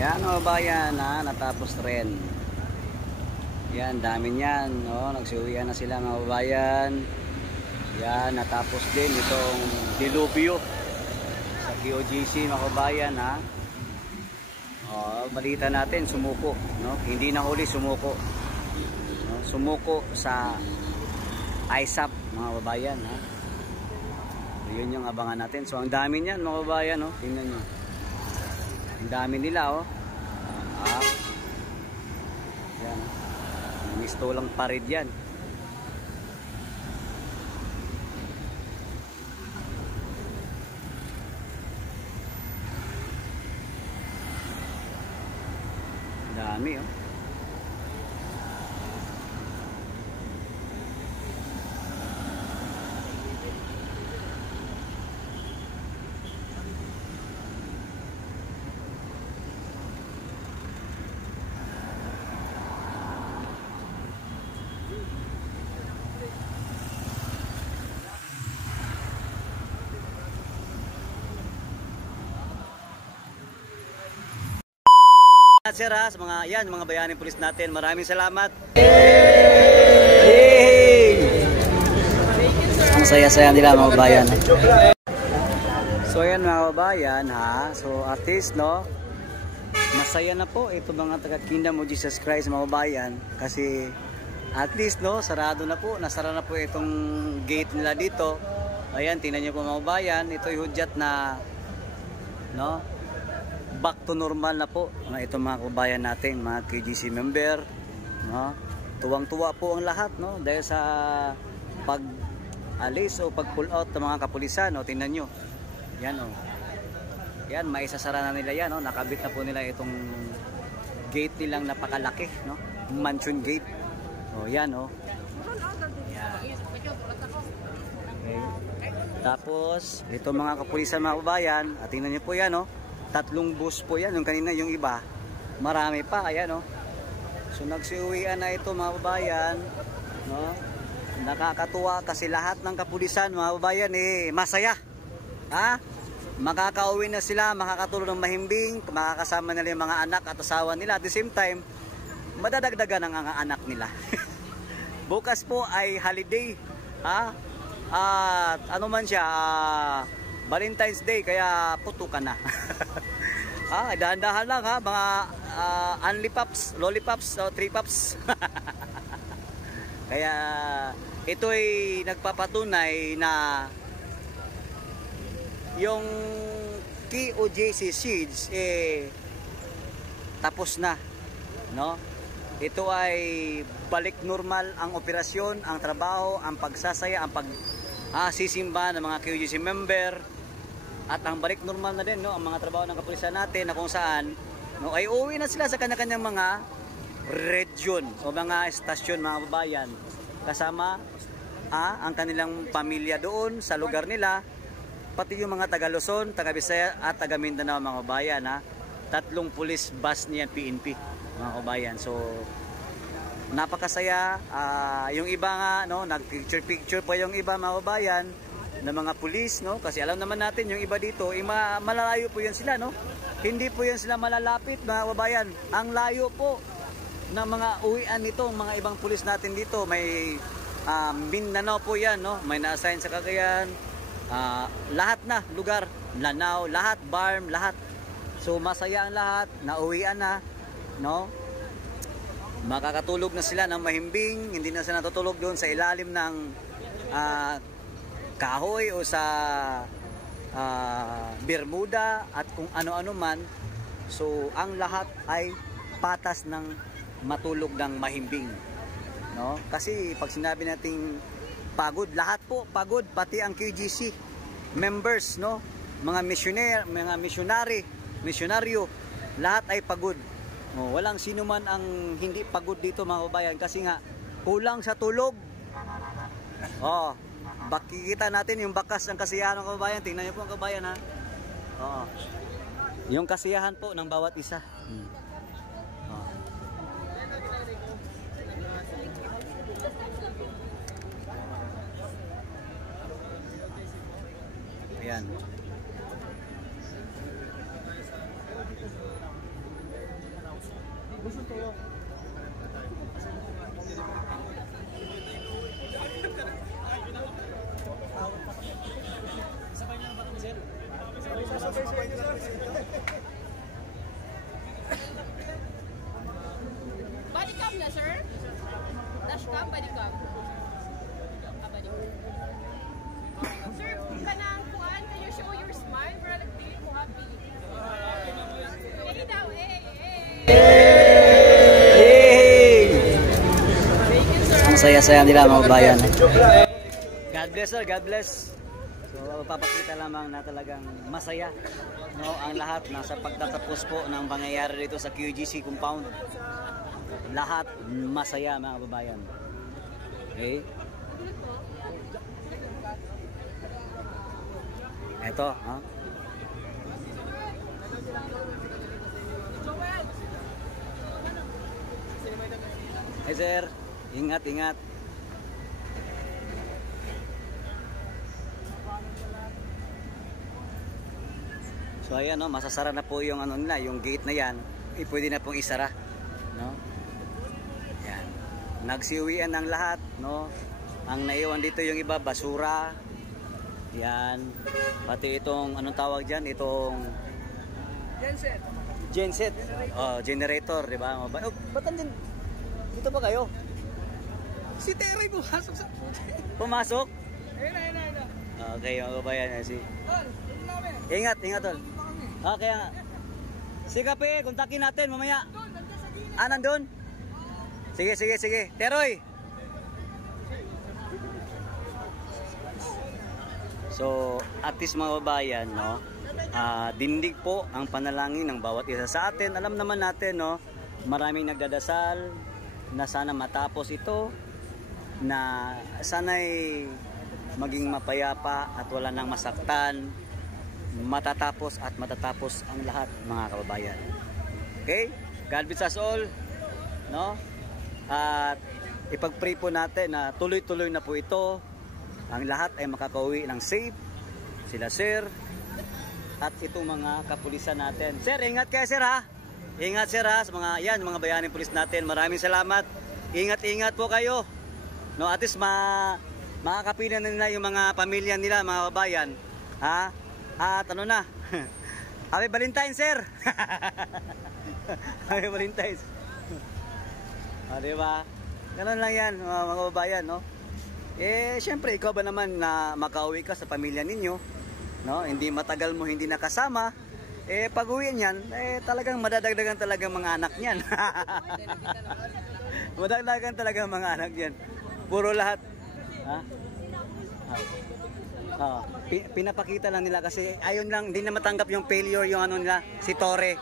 Yan mga bayan ha, natapos rin. Yan, dami niyan. Oh, nagsiuwian na sila mga bayan. Yan, natapos din itong dilubyo sa QGC mga bayan ha. Oh, balita natin, sumuko. No? Hindi na huli, sumuko. No? Sumuko sa ISAP mga babayan ha. So, yun yung abangan natin. So ang dami niyan mga babayan, no? Tingnan nyo. Ang dami nila oh. Yan. Mistolang parid yan. Dami oh. Sir ha, sa mga yan, mga bayaning pulis natin. Maraming salamat. Hey! Ang saya-saya nila mga bayan. So yan mga bayan ha. So at least no, masaya na po ito mga taga Kingdom of Jesus Christ mga bayan kasi at least no, sarado na po, nasara na po itong gate nila dito. Ayan, tingnan niyo po mga bayan, ito yung hudyat na no, back to normal na po itong mga kabayan natin, mga KGC member, no? Tuwang-tuwa po ang lahat no dahil sa pag-alis o pag-pull out ng mga kapulisan, no? Tingnan nyo. Yan oh. Yan, maisasara na nila yan, no? Nakabit na po nila itong gate nilang napakalaki, no? Mansion gate. Oh, yan oh. Yan. Okay. Tapos, itong mga kapulisan mga kabayan, at tingnan nyo po yan, no? 3 bus po yan, yung kanina yung iba marami pa, ayan no. So nagsiuwian na ito mga babayan no? Nakakatuwa kasi lahat ng kapulisan mga babayan masaya ha? Makakauwi na sila, makakatulong ng mahimbing, makakasama nila yung mga anak at asawa nila. At the same time madadagdagan ang anak nila. Bukas po ay holiday ha? At ano man siya Valentine's Day, kaya putukan na. Dahan-dahan lang ha, mga unlipops, lollipops, 3 pops. Kaya ito ay nagpapatunay na yung QGC Seeds tapos na, no? Ito ay balik normal ang operasyon, ang trabaho, ang pagsasaya, ang sisimba ng mga QGC member. At ang balik normal na din no, ang mga trabaho ng kapulisan natin na kung saan no, ay uwi na sila sa kanya-kanyang mga region o mga estasyon mga babayan. Kasama ang kanilang pamilya doon sa lugar nila, pati yung mga taga Luzon, taga Bisaya at taga Mindanao mga babayan ha. 3 police bus niyan PNP mga kabayan. So napakasaya, yung iba nga no, nag-picture pa yung iba mga kabayan ng mga pulis no, kasi alam naman natin yung iba dito malalayo po yan sila no, hindi po yan sila malalapit mga kabayan. Ang layo po ng mga uwian nito mga ibang pulis natin dito. May Mindanao po yan no, may na-assign sa Cagayan, lahat na lugar, Lanao, lahat, Barm, lahat. So masaya ang lahat, nauwian na no, makakatulog na sila ng mahimbing, hindi na sila natutulog doon sa ilalim ng kahoy o sa Bermuda at kung ano-ano man. So ang lahat ay patas ng matulog ng mahimbing no? Kasi pag sinabi nating pagod, lahat po pagod, pati ang QGC members no, mga misyonaryo, lahat ay pagod. Walang sino man ang hindi pagod dito mga kabayan kasi nga kulang sa tulog. Bakikita natin yung bakas ng kasiyahan ng kabayan. Tingnan niyo po ang kabayan ha. Yung kasiyahan po ng bawat isa. Ayan. Body cam na, sir? Dashcam, body cam. Body cam. Sir, kanang kuan, can you show your smile para nag-feel mo happy? Daw, Ang saya-saya nila mga bayan. God bless sir, God bless. So papakita lamang na talagang masaya, no, ang lahat nasa pagtatapos po ng pangyayari dito sa QGC compound. Lahat masaya mga babayan. Okay? Ito, ha? Hey sir, ingat, ingat. So ayan, no, masasara na po yung ano nila, yung gate na yan. Pwede na pong isara, no? Yan. Nagsiuwian ng lahat, no? Ang naiwan dito yung iba, basura. Yan. Pati itong anong tawag diyan, itong genset. Genset. Oh, generator, di ba? Oh, ba't andyan? Dito ba kayo? Si Teroy pumasok sa... Pumasok? Ayun. Okay, mga babayan. Ingat, ingat tol. Okay nga. Sige pe, kontakin natin mamaya. Nandun? Sige. Teroy! So, at least mga babayan, no? Dindig po ang panalangin ng bawat isa sa atin. Alam naman natin, no? Maraming nagdadasal na sana matapos ito, na sana'y maging mapayapa at wala nang masaktan, matatapos ang lahat mga kababayan. Okay? God bless us all, no? At ipag-pray po natin na tuloy-tuloy na po ito, ang lahat ay makakauwi ng safe, sila sir at itong mga kapulisan natin. Sir, ingat kayo sir ha. Ingat sir ha, sa mga bayaning pulis natin. Maraming salamat. Ingat po kayo. No, at least makakapilan na nila yung mga pamilya nila, mga kabayan. Ha? At ano na? Happy Valentine's, sir. Happy Valentine's. Diba? Ganun lang yan, mga kababayan, no? Syempre, ikaw ba naman na makauwi ka sa pamilya ninyo, no? Hindi matagal mo hindi nakasama. Pag-uwi niyan, talagang madadagdagan talagang mga anak niyan. Madadagdagan talagang mga anak niyan. Puro lahat. Ha? Pinapakita lang nila kasi ayon lang, hindi na matanggap yung failure yung ano nila, si Torre.